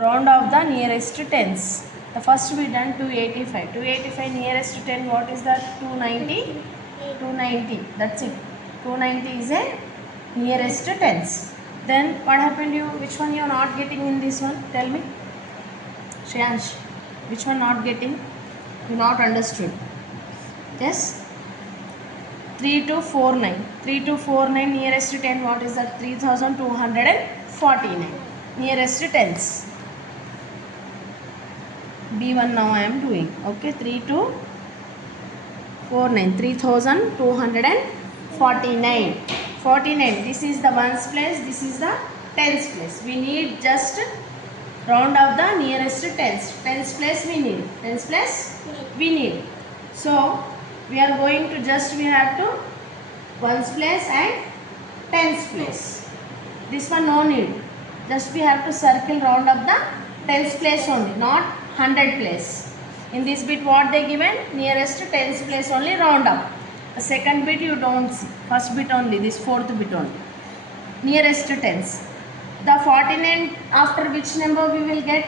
round of the nearest tens. The first we done 285. 285 nearest to 10, what is that? 290. 290. That's it. 290 is a nearest tens. Then what happened you? Which one you are not getting in this one? Tell me. Shreyansh, which one not getting? You not understood. Yes? 3249. 3249 nearest to 10, what is that? 3249. Nearest to tens. B1 now I am doing. Okay, 3249. 3249. 49. This is the ones place. This is the tens place. We need just round of the nearest tens. Tens place we need. Tens place we need. So we are going to just we have to ones place and tens place. This one no need. Just we have to circle round of the tens place only, not 100 place. In this bit what they given? Nearest tens place only round up. The second bit you don't see. First bit only, this fourth bit only. Nearest tens. The 49 after which number we will get?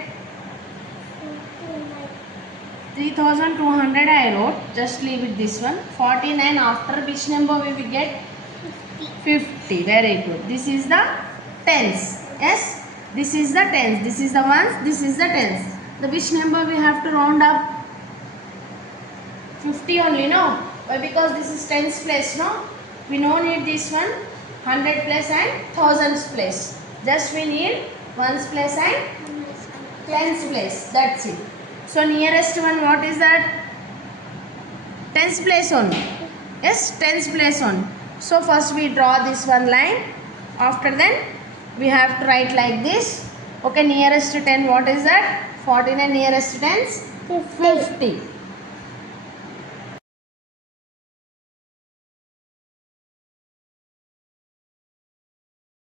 3200 I wrote. Just leave it this one. 49 after which number we will get? 50. Very good. This is the tens. Yes? This is the tens. This is the ones. This is the tens. The which number we have to round up? 50 only, no? Why? Because this is tens place, no? We no need this one. 100 place and thousands place. Just we need ones place and tens place. That's it. So nearest one, what is that? Tens place only. Yes, tens place only. So first we draw this one line. After then we have to write like this. Okay, nearest to 10, what is that? 49 nearest to tens? 50.